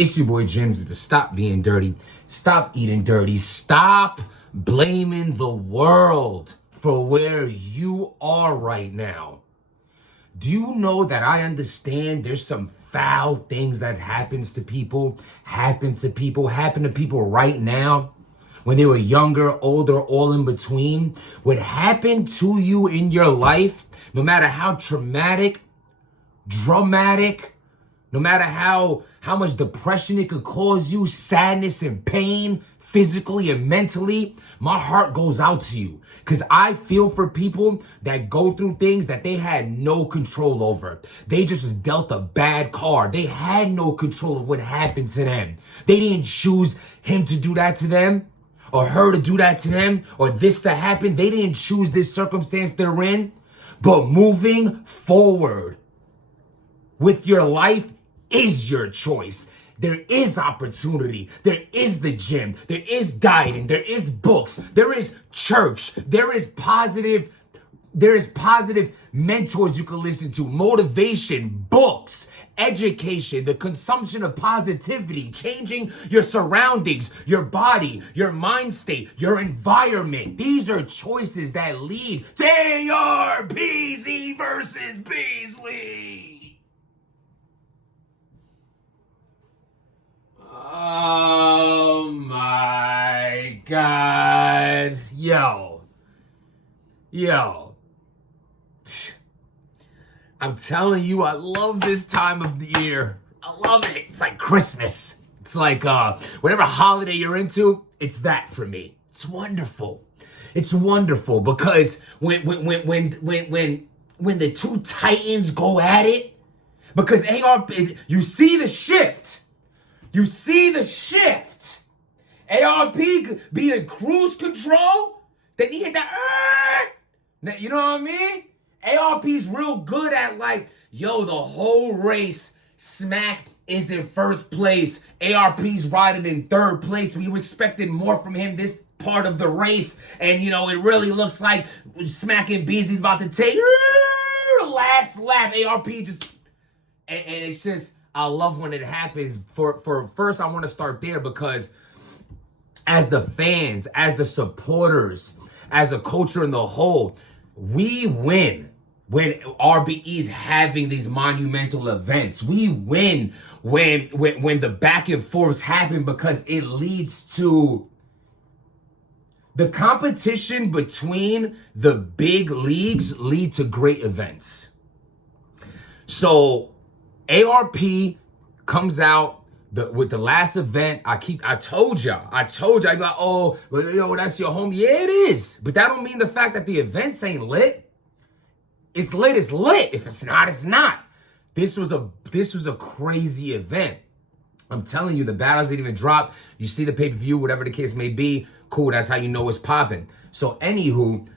It's your boy James with the Stop Being Dirty, Stop Eating Dirty, Stop Blaming the World for where you are right now. Do you know that I understand there's some foul things that happen to people right now? When they were younger, older, all in between. What happened to you in your life, no matter how traumatic, dramatic, no matter how much depression it could cause you, sadness and pain, physically and mentally, my heart goes out to you. Because I feel for people that go through things that they had no control over. They just was dealt a bad card. They had no control of what happened to them. They didn't choose him to do that to them, or her to do that to them, or this to happen. They didn't choose this circumstance they're in. But moving forward with your life is your choice. There is opportunity. There is the gym. There is guiding. There is books. There is church. There is positive mentors you can listen to, motivation, books, education, the consumption of positivity, changing your surroundings, your body, your mind state, your environment. These are choices that lead to ARPZ versus Beasley. Oh my God. Yo. I'm telling you, I love this time of the year. I love it. It's like Christmas. It's like whatever holiday you're into, it's that for me. It's wonderful. It's wonderful because when the two titans go at it, because ARP, you see the shift. You see the shift. ARP be in cruise control. Then he hit the now, you know what I mean? ARP's real good at like, yo, the whole race, Smack is in first place. ARP's riding in third place. We were expecting more from him this part of the race. And, you know, it really looks like Smack and Beasley's about to take the last lap. ARP just, and it's just, I love when it happens. For first, I want to start there because as the fans, as the supporters, as a culture in the whole, we win when RBE's having these monumental events. We win when the back and forths happen because it leads to the competition between the big leagues lead to great events. So ARP comes out with the last event. I told y'all, I'm like, oh, well, yo, that's your home. Yeah, it is. But that don't mean the fact that the events ain't lit. It's lit, it's lit. If it's not, it's not. This was a crazy event. I'm telling you, the battles didn't even drop. You see the pay-per-view, whatever the case may be. Cool, that's how you know it's popping. So anywho,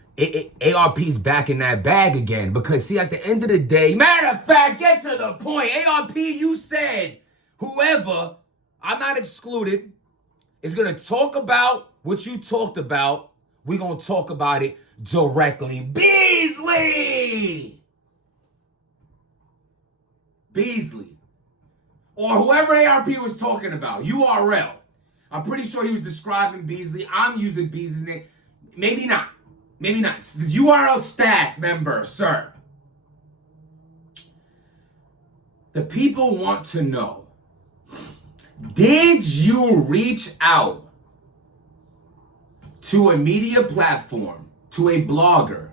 ARP's back in that bag again because see, at the end of the day, matter of fact, get to the point. ARP, you said whoever, I'm not excluded, is going to talk about what you talked about. We're going to talk about it directly. Beasley! Or whoever ARP was talking about, URL. I'm pretty sure he was describing Beasley. I'm using Beasley's name. Maybe not. The URL staff member, sir. The people want to know, did you reach out to a media platform, to a blogger,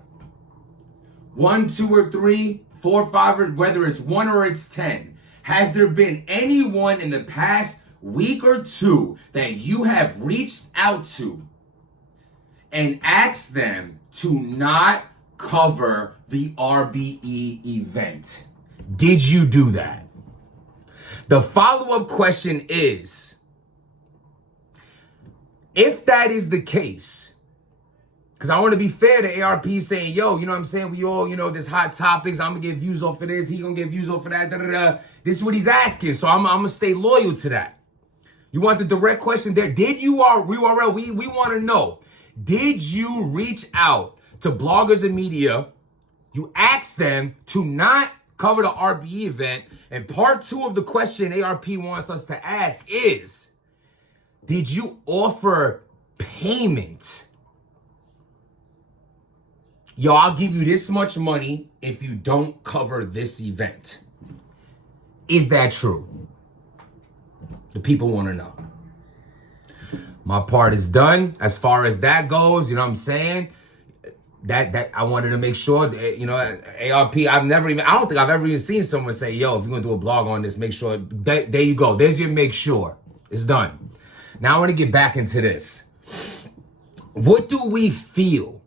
1, 2, or 3, 4, 5, or whether it's 1 or it's 10? Has there been anyone in the past week or two that you have reached out to and asked them to not cover the RBE event? Did you do that? The follow-up question is, if that is the case, because I want to be fair to ARP saying, yo, you know what I'm saying? We all, you know, there's hot topics. I'm going to get views off of this. He going to get views off of that. This is what he's asking. So I'm going to stay loyal to that. You want the direct question there? Did you, URL, we want to know, did you reach out to bloggers and media? You asked them to not cover the RBE event. And part 2 of the question ARP wants us to ask is, did you offer payment? Yo, I'll give you this much money if you don't cover this event. Is that true? The people want to know. My part is done as far as that goes. You know what I'm saying? That I wanted to make sure that, you know, ARP, I don't think I've ever even seen someone say, yo, if you're going to do a blog on this, make sure, there you go. There's your make sure. It's done. Now I want to get back into this. What do we feel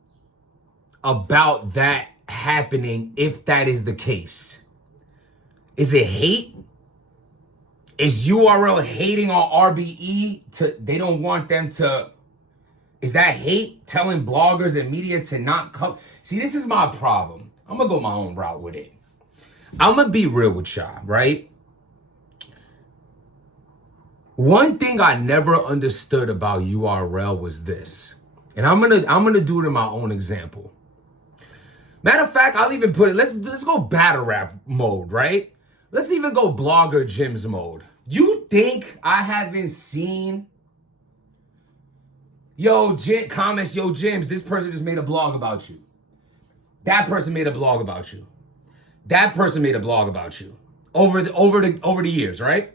about that happening if that is the case? Is it hate? Is URL hating on RBE they don't want them to, is that hate telling bloggers and media to not come? See, this is my problem. I'm gonna go my own route with it. I'm gonna be real with y'all, right? One thing I never understood about URL was this, and I'm gonna do it in my own example. Matter of fact, I'll even put it, let's go battle rap mode, right? Let's even go blogger gyms mode. You think I haven't seen, comments, yo, gyms, this person just made a blog about you. That person made a blog about you. That person made a blog about you. Over the years, right?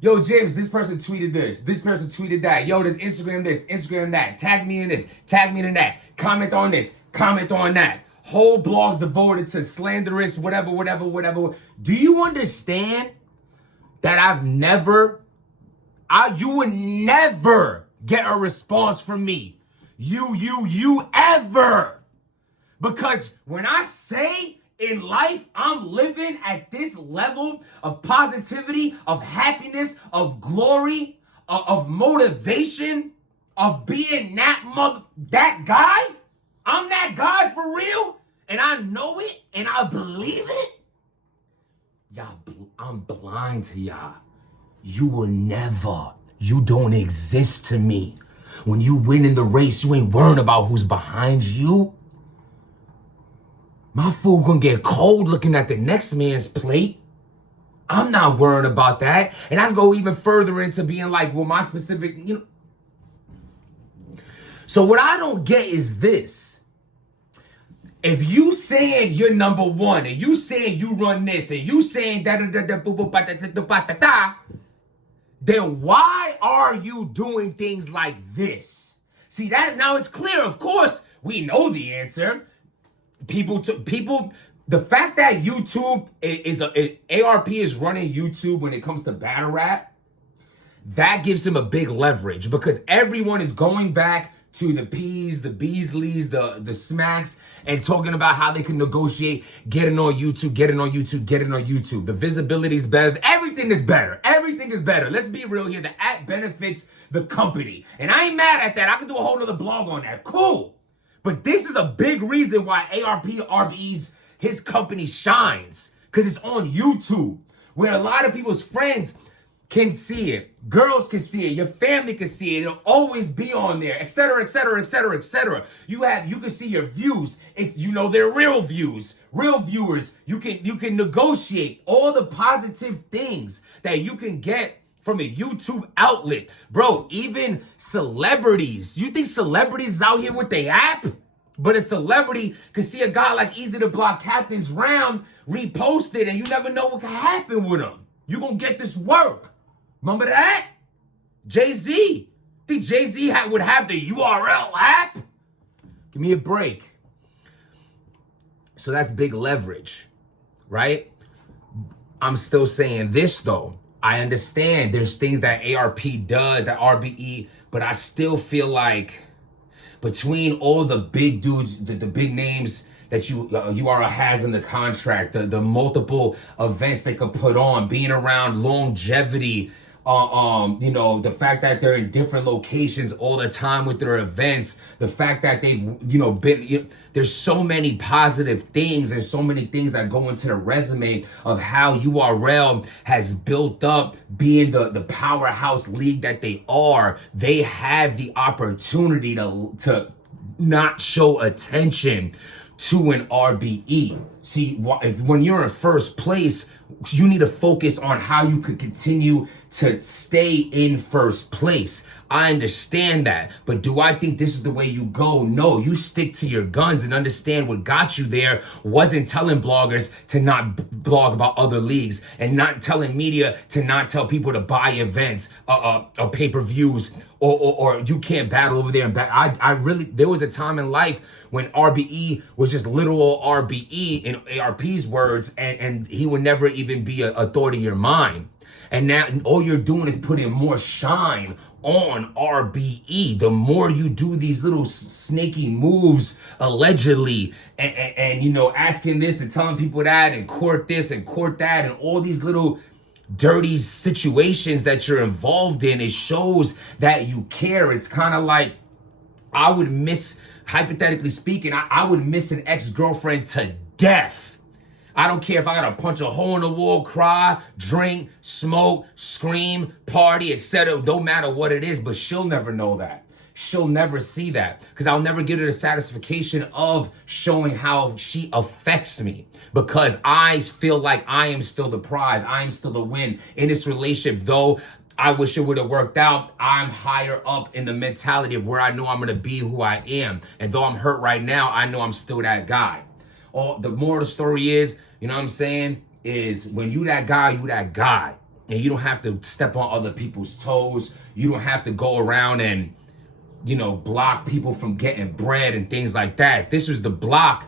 Yo, gyms, this person tweeted this. This person tweeted that. Yo, this, Instagram that. Tag me in this, tag me in that. Comment on this, comment on that. Whole blogs devoted to slanderous, whatever. Do you understand that you would never get a response from me? You ever. Because when I say in life, I'm living at this level of positivity, of happiness, of glory, of motivation, of being that guy. I'm that guy for real, and I know it, and I believe it. Y'all, I'm blind to y'all. You will never, you don't exist to me. When you win in the race, you ain't worrying about who's behind you. My food gonna get cold looking at the next man's plate. I'm not worrying about that. And I can go even further into being like, well, my specific, So what I don't get is this. If you saying you're number one, and you saying you run this, and you saying then why are you doing things like this? See, that now it's clear. Of course, we know the answer. The fact that YouTube ARP is running YouTube when it comes to battle rap, that gives him a big leverage because everyone is going back to the P's, the Beasleys, the Smacks, and talking about how they can negotiate getting on YouTube. The visibility is better. Everything is better. Let's be real here. The app benefits the company. And I ain't mad at that. I could do a whole nother blog on that. Cool. But this is a big reason why RBE's, his company shines. Because it's on YouTube. Where a lot of people's friends can see it. Girls can see it. Your family can see it. It'll always be on there, etc. You can see your views. They're real views, real viewers. You can negotiate all the positive things that you can get from a YouTube outlet. Bro, even celebrities. You think celebrities is out here with the app? But a celebrity could see a guy like Easy to Block Captain's Round repost it, and you never know what can happen with him. You gonna get this work. Remember that? Jay-Z. Think Jay-Z would have the URL app? Give me a break. So that's big leverage, right? I'm still saying this, though. I understand there's things that ARP does, that RBE, but I still feel like between all the big dudes, the big names that URL has in the contract, the multiple events they could put on, being around longevity, the fact that they're in different locations all the time with their events, the fact that they've, there's so many positive things and so many things that go into the resume of how URL has built up being the powerhouse league that they are. They have the opportunity to not show attention to an RBE. See, when you're in first place, you need to focus on how you could continue to stay in first place. I understand that, but do I think this is the way you go? No, you stick to your guns and understand what got you there wasn't telling bloggers to not blog about other leagues, and not telling media to not tell people to buy events, or pay-per-views, or you can't battle over there. And I really, there was a time in life when RBE was just literal RBE in ARP's words, and he would never even be a thought in your mind. And now all you're doing is putting more shine on RBE. The more you do these little snaky moves, allegedly, and you know, asking this and telling people that, and court this and court that, and all these little dirty situations that you're involved in, it shows that you care. It's kind of like, I would miss, hypothetically speaking, I would miss an ex-girlfriend to death. I don't care if I gotta punch a hole in the wall, cry, drink, smoke, scream, party, etc. Don't matter what it is, but she'll never know that. She'll never see that, because I'll never get her the satisfaction of showing how she affects me, because I feel like I am still the prize. I am still the win in this relationship. Though I wish it would have worked out, I'm higher up in the mentality of where I know I'm going to be who I am. And though I'm hurt right now, I know I'm still that guy. The moral of the story is, you know what I'm saying, is when you that guy, you that guy. And you don't have to step on other people's toes. You don't have to go around and, you know, block people from getting bread and things like that. If this was the block,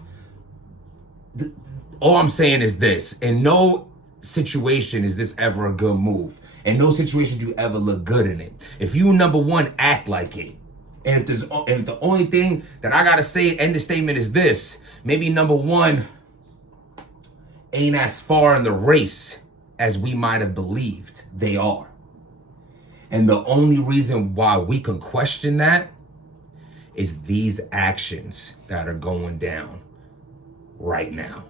all I'm saying is this: in no situation is this ever a good move. In no situation do you ever look good in it. If you, number one, act like it. And if the only thing that I gotta say, end the statement, is this: maybe number one ain't as far in the race as we might have believed they are. And the only reason why we can question that is these actions that are going down right now.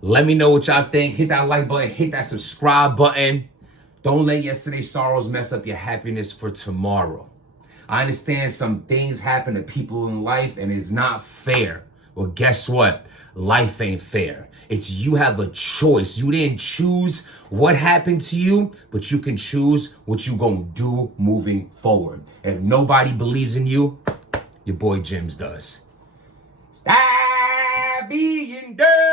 Let me know what y'all think. Hit that like button, hit that subscribe button. Don't let yesterday's sorrows mess up your happiness for tomorrow. I understand some things happen to people in life and it's not fair. Well, guess what? Life ain't fair. It's, you have a choice. You didn't choose what happened to you, but you can choose what you gonna do moving forward. And if nobody believes in you, your boy Jims does. Stop being dirty.